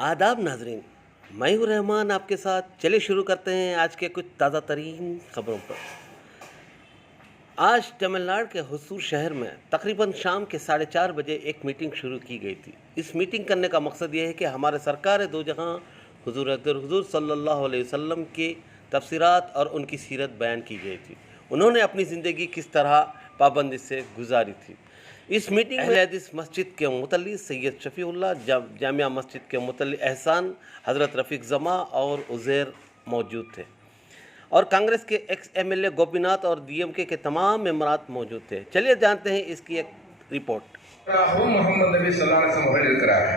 आदाब नाजरीन, मैं हूँ रहमान आपके साथ। चलिए शुरू करते हैं आज के कुछ ताज़ा तरीन खबरों पर। आज तमिलनाडु के हुसूर शहर में तकरीबन शाम के 4:30 बजे एक मीटिंग शुरू की गई थी। इस मीटिंग करने का मकसद ये है कि हमारे सरकार दो जहां हुजूर अकबर हुजूर सल्लल्लाहु अलैहि वसल्लम की तफसीरात और उनकी सीरत बयान की गई थी। उन्होंने अपनी ज़िंदगी किस तरह पाबंदी से गुजारी थी। इस मीटिंग में हदीस मस्जिद के मुतल्ली सैयद शफीउल्लाह, जामिया मस्जिद के मुतल्ली एहसान, हज़रत रफ़ीक जमा और उज़ैर मौजूद थे और कांग्रेस के एक्स एमएलए गोपीनाथ और डीएमके के तमाम मेंबरात मौजूद थे। चलिए जानते हैं इसकी एक रिपोर्ट। முகமது நபி ஸல்லல்லாஹு அலைஹி வஸல்லம் இருக்கிறார்.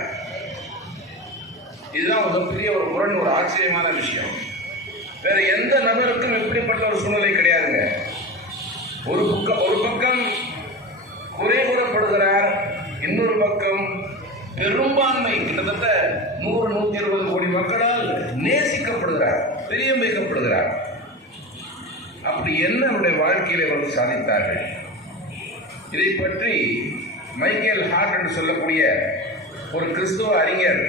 இதுதான் ஒரு பெரிய ஒரு முரண், ஒரு ஆச்சரியமான விஷயம். வேற எந்த நபருக்கும் இப்படிப்பட்ட ஒரு சூழ்நிலை கிடையாதுங்க. ஒரு பக்கம் குறை கூறப்படுகிறார், இன்னொரு பக்கம் பெரும்பான்மை கிட்டத்தட்ட 100-120 கோடி மக்களால் நேசிக்கப்படுகிறார், பிரியம் வைக்கப்படுகிறார். அப்படி என்ன அவருடைய வாழ்க்கையில் அவர்கள் சாதித்தார்கள்? இதை பற்றி மைக்கேல் ஹார்ட் என்று சொல்லக்கூடிய ஒரு கிறிஸ்துவ அறிஞர்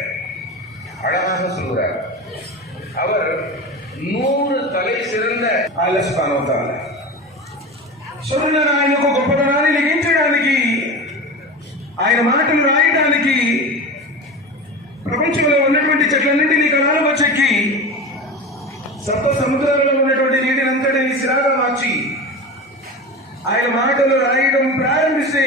அழகாக சொல்கிறார். அவர் 100 தலை சிறந்த చూడండి, ఆయనకు గొప్పతనాన్ని లిఖించడానికి, ఆయన మాటలు రాయడానికి ప్రపంచంలో ఉన్నటువంటి చెట్లన్నింటినీ కళాలకు చెక్కి సప్త సముద్రాలలో ఉన్నటువంటి నీటినంతటిని సిరాగా మార్చి ఆయన మాటలు రాయడం ప్రారంభిస్తే